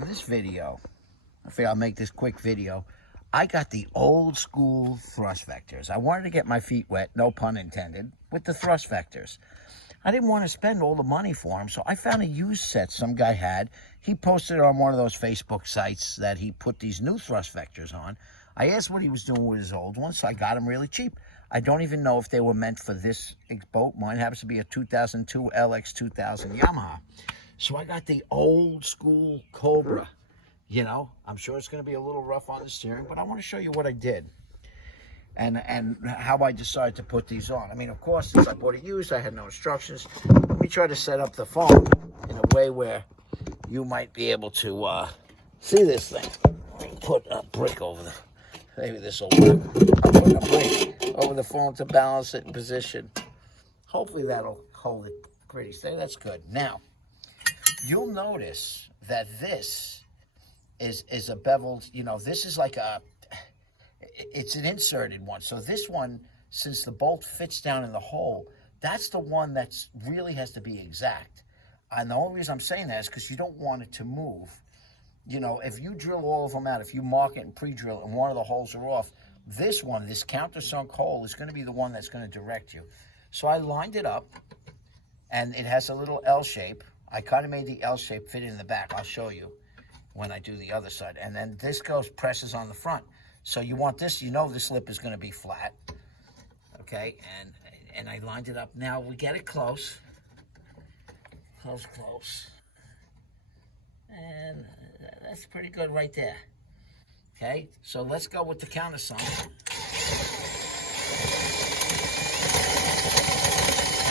on this video, I figure I'll make this quick video. I got the old school thrust vectors. I wanted to get my feet wet, no pun intended, with the thrust vectors. I didn't want to spend all the money for them, so I found a used set some guy had. He posted it on one of those Facebook sites that he put these new thrust vectors on. I asked what he was doing with his old ones, so I got them really cheap. I don't even know if they were meant for this boat. Mine happens to be a 2002 LX2000 Yamaha. So I got the old school Cobra. You know, I'm sure it's going to be a little rough on the steering, but I want to show you what I did and how I decided to put these on. I mean, of course, since I bought it used, I had no instructions. Let me try to set up the phone in a way where you might be able to see this thing. Let me put a brick over the... Maybe this will work. I'm putting a brick over the phone to balance it in position. Hopefully that'll hold it pretty steady. That's good. Now, you'll notice that this is a beveled, you know, this is like a, it's an inserted one. So this one, since the bolt fits down in the hole, that's the one that's really has to be exact. And the only reason I'm saying that is because you don't want it to move. You know, if you drill all of them out, if you mark it and pre-drill and one of the holes are off, this one, this countersunk hole is going to be the one that's going to direct you. So I lined it up, and it has a little L shape. I kind of made the L shape fit in the back. I'll show you when I do the other side. And then this presses on the front. So you want this, you know this lip is going to be flat. Okay, and I lined it up. Now we get it close. Close. And that's pretty good right there. Okay, so let's go with the countersunk.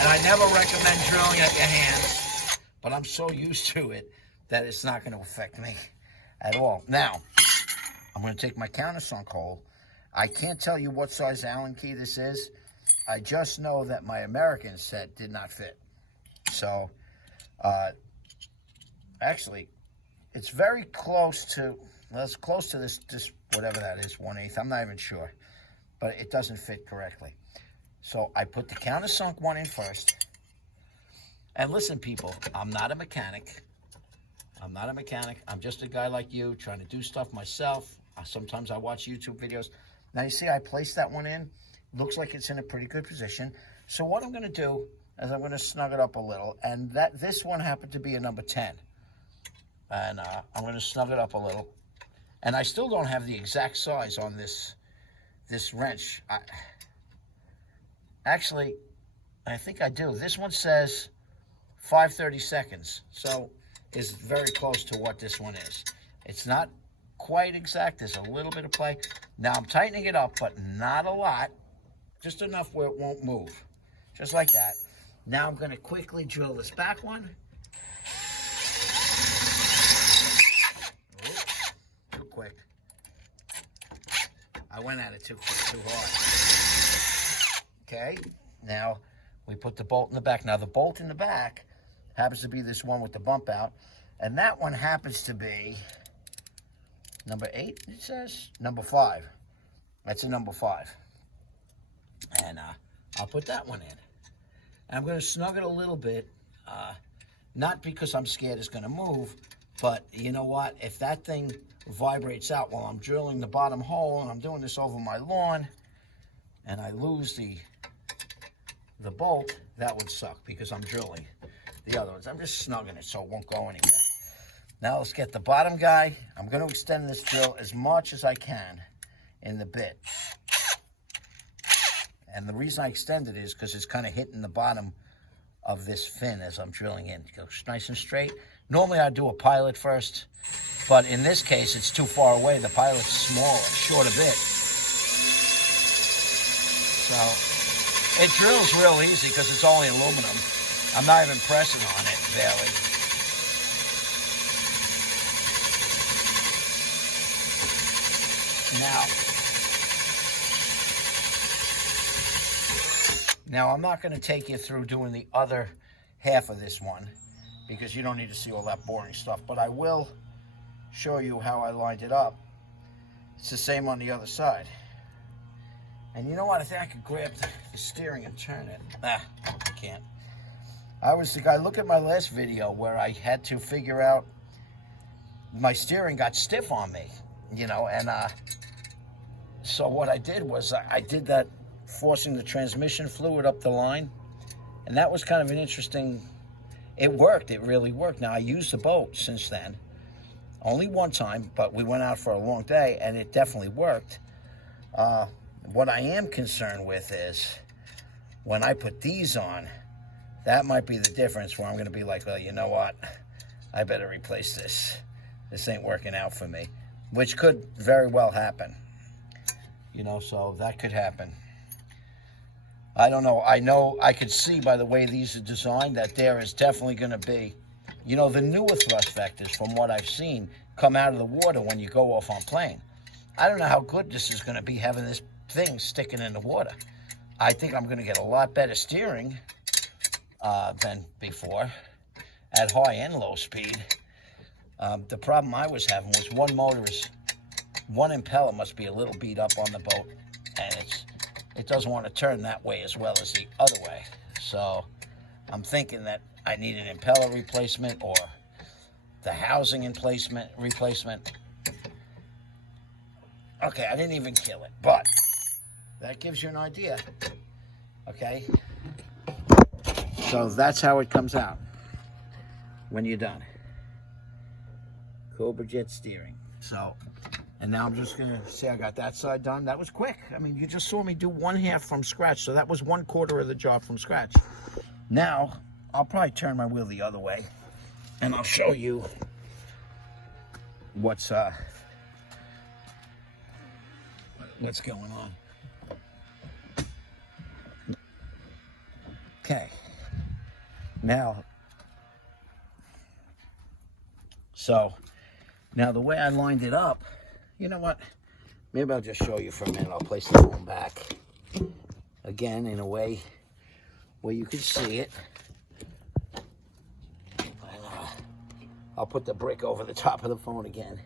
And I never recommend drilling at your hands, but I'm so used to it that it's not going to affect me at all. Now, I'm going to take my countersunk hole. I can't tell you what size Allen key this is. I just know that my American set did not fit. So, actually, it's very close to, well, it's close to this whatever that is, 1/8. I'm not even sure, but it doesn't fit correctly. So I put the countersunk one in first. And listen, people, I'm not a mechanic. I'm just a guy like you trying to do stuff myself. Sometimes I watch YouTube videos. Now you see I placed that one in. Looks like it's in a pretty good position. So what I'm going to do is I'm going to snug it up a little. And this one happened to be a number 10. And I'm going to snug it up a little. And I still don't have the exact size on this wrench. Actually, I think I do. This one says 5/32. So it's very close to what this one is. It's not quite exact. There's a little bit of play. Now I'm tightening it up, but not a lot. Just enough where it won't move. Just like that. Now I'm going to quickly drill this back one. Too quick. I went at it too hard. Okay, now we put the bolt in the back. Now the bolt in the back happens to be this one with the bump out, and that one happens to be number 8, it says? Number 5. That's a number 5. And I'll put that one in. And I'm going to snug it a little bit, not because I'm scared it's going to move, but you know what? If that thing vibrates out while I'm drilling the bottom hole, and I'm doing this over my lawn, and I lose the bolt, that would suck because I'm drilling the other ones. I'm just snugging it so it won't go anywhere. Now let's get the bottom guy. I'm going to extend this drill as much as I can in the bit. And the reason I extend it is because it's kind of hitting the bottom of this fin as I'm drilling in. It goes nice and straight. Normally I'd do a pilot first, but in this case it's too far away. The pilot's smaller, short a bit. So it drills real easy because it's only aluminum. I'm not even pressing on it, barely. Now I'm not going to take you through doing the other half of this one because you don't need to see all that boring stuff, but I will show you how I lined it up. It's the same on the other side. And you know what? I think I could grab the steering and turn it. I can't. I was the guy, look at my last video where I had to figure out my steering got stiff on me, you know, and so what I did was I did that, forcing the transmission fluid up the line, and that was kind of an interesting, it worked, it really worked. Now, I used the boat since then, only one time, but we went out for a long day, and it definitely worked. What I am concerned with is, when I put these on, that might be the difference where I'm going to be like, well, you know what? I better replace this. This ain't working out for me, which could very well happen. You know, so that could happen. I don't know. I know I could see by the way these are designed that there is definitely going to be, you know, the newer thrust vectors, from what I've seen, come out of the water when you go off on plane. I don't know how good this is going to be having this thing sticking in the water. I think I'm going to get a lot better steering than before at high and low speed. The problem I was having was one impeller must be a little beat up on the boat, and it doesn't want to turn that way as well as the other way. So I'm thinking that I need an impeller replacement or the housing replacement. Okay, I didn't even kill it, but that gives you an idea. Okay, so that's how it comes out when you're done. Cobra jet steering. So, and now I'm just gonna say I got that side done. That was quick. I mean, you just saw me do 1/2 from scratch, so that was 1/4 of the job from scratch. Now I'll probably turn my wheel the other way, and I'll show you what's going on. Okay. Now, now the way I lined it up, you know what? Maybe I'll just show you for a minute. I'll place the phone back again in a way where you can see it. And, I'll put the brick over the top of the phone again.